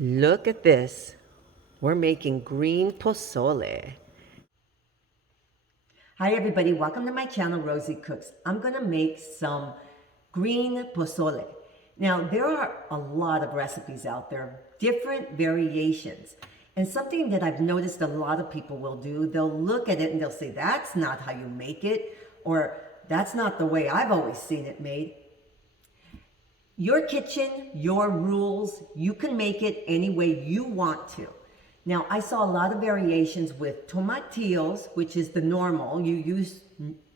Look at this. We're making green posole. Hi everybody, welcome to my channel, Rosie Cooks. I'm gonna make some green posole. Now, there are a lot of recipes out there, different variations. And something that I've noticed a lot of people will do, they'll look at it and they'll say, that's not how you make it, or that's not the way I've always seen it made. Your kitchen, your rules, you can make it any way you want to. Now, I saw a lot of variations with tomatillos, which is the normal, you use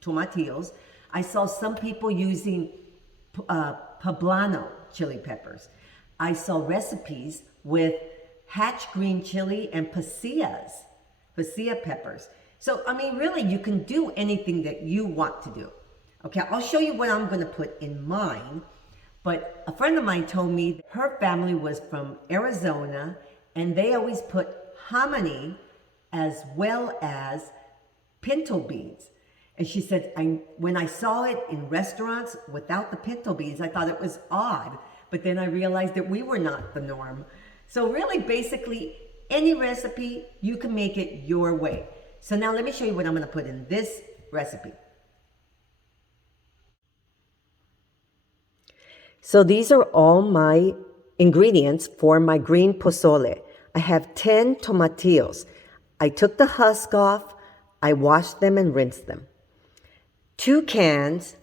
tomatillos. I saw some people using poblano chili peppers. I saw recipes with hatch green chili and pasilla peppers. So, I mean, really, you can do anything that you want to do. Okay, I'll show you what I'm gonna put in mine. But a friend of mine told me that her family was from Arizona and they always put hominy as well as pinto beans. And she said, when I saw it in restaurants without the pinto beans, I thought it was odd. But then I realized that we were not the norm. So really, basically, any recipe, you can make it your way. So now let me show you what I'm gonna put in this recipe. So these are all my ingredients for my green posole. I have 10 tomatillos. I took the husk off, I washed them and rinsed them. 2 cans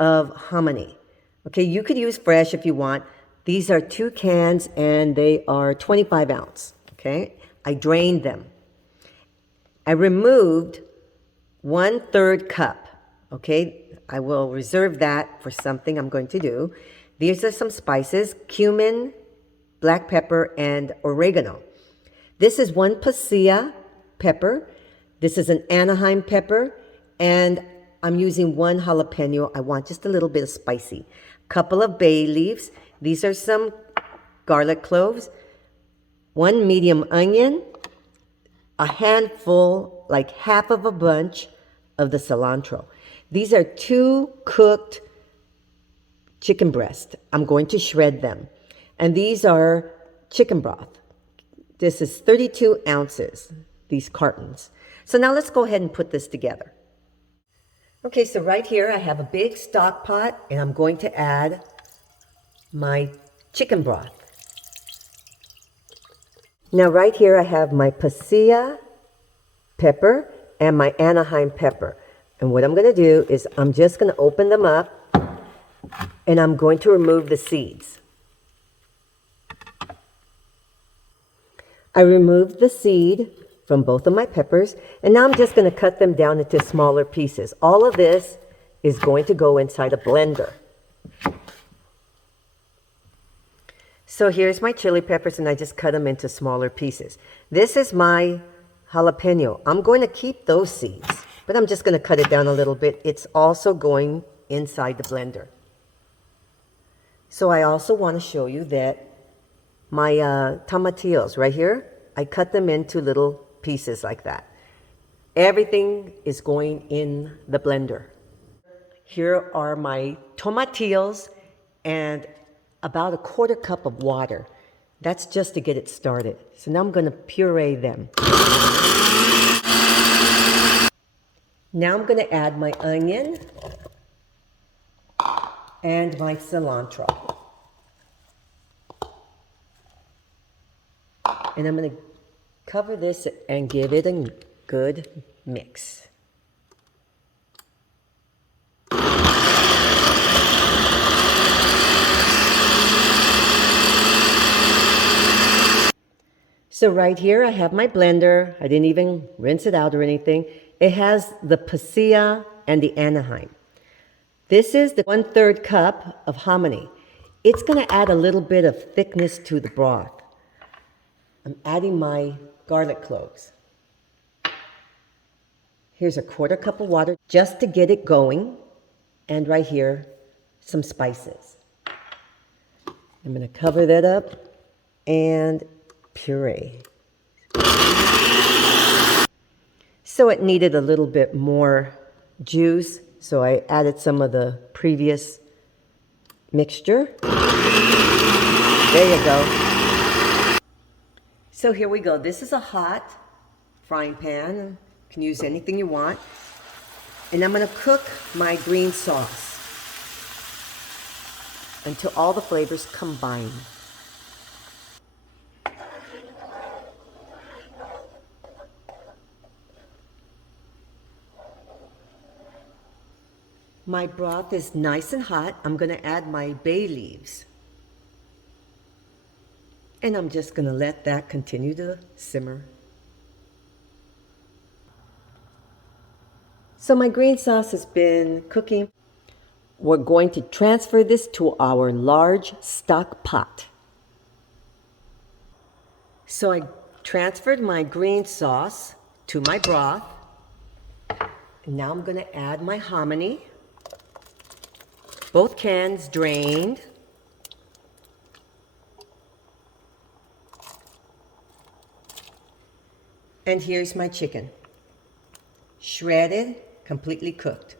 of hominy. Okay, you could use fresh if you want. These are 2 cans and they are 25 ounce, okay? I drained them. I removed 1/3 cup, okay? I will reserve that for something I'm going to do. These are some spices, cumin, black pepper, and oregano. This is 1 Pasilla pepper. This is an Anaheim pepper, and I'm using 1 jalapeno. I want just a little bit of spicy. Couple of bay leaves. These are some garlic cloves, 1 medium onion, a handful, like half of a bunch of the cilantro. These are 2 cooked chicken breasts. I'm going to shred them. And these are chicken broth. This is 32 ounces, these cartons. So now let's go ahead and put this together. Okay, so right here I have a big stock pot and I'm going to add my chicken broth. Now right here I have my Pasilla pepper and my Anaheim pepper. And what I'm going to do is I'm just going to open them up and I'm going to remove the seeds. I removed the seed from both of my peppers and now I'm just going to cut them down into smaller pieces. All of this is going to go inside a blender. So here's my chili peppers and I just cut them into smaller pieces. This is my jalapeno. I'm going to keep those seeds, but I'm just going to cut it down a little bit. It's also going inside the blender. So I also want to show you that my tomatillos right here, I cut them into little pieces like that. Everything is going in the blender. Here are my tomatillos and about a 1/4 cup of water. That's just to get it started. So now I'm going to puree them. Now I'm going to add my onion and my cilantro. And I'm going to cover this and give it a good mix. So right here I have my blender. I didn't even rinse it out or anything. It has the Pasilla and the Anaheim. This is the 1/3 cup of hominy. It's going to add a little bit of thickness to the broth. I'm adding my garlic cloves. Here's a 1/4 cup of water just to get it going. And right here, some spices. I'm going to cover that up and puree. So it needed a little bit more juice, so I added some of the previous mixture. There you go. So here we go. This is a hot frying pan. You can use anything you want. And I'm going to cook my green sauce until all the flavors combine. My broth is nice and hot. I'm going to add my bay leaves. And I'm just going to let that continue to simmer. So my green sauce has been cooking. We're going to transfer this to our large stock pot. So I transferred my green sauce to my broth. And now I'm going to add my hominy. Both cans drained. And here's my chicken. Shredded, completely cooked.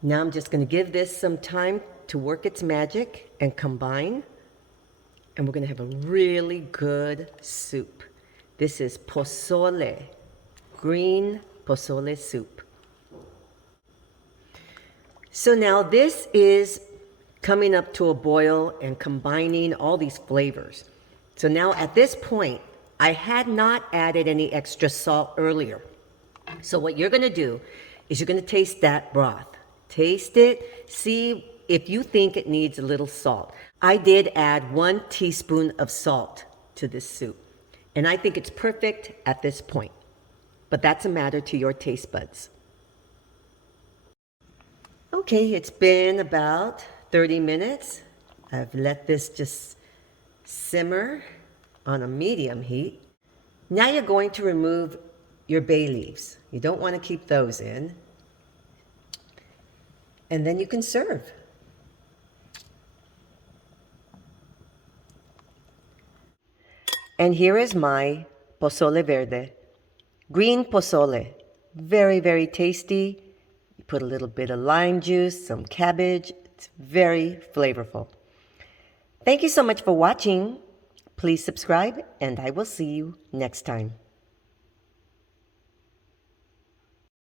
Now I'm just going to give this some time to work its magic and combine. And we're going to have a really good soup. This is posole, green posole soup. So now this is coming up to a boil and combining all these flavors. So now at this point, I had not added any extra salt earlier. So what you're going to do is you're going to taste that broth. Taste it, see if you think it needs a little salt. I did add 1 teaspoon of salt to this soup, and I think it's perfect at this point. But that's a matter to your taste buds. Okay, it's been about 30 minutes. I've let this just simmer on a medium heat. Now you're going to remove your bay leaves. You don't want to keep those in. And then you can serve. And here is my Posole Verde. Green Posole. Very, very tasty. You put a little bit of lime juice, some cabbage. It's very flavorful. Thank you so much for watching. Please subscribe, and I will see you next time.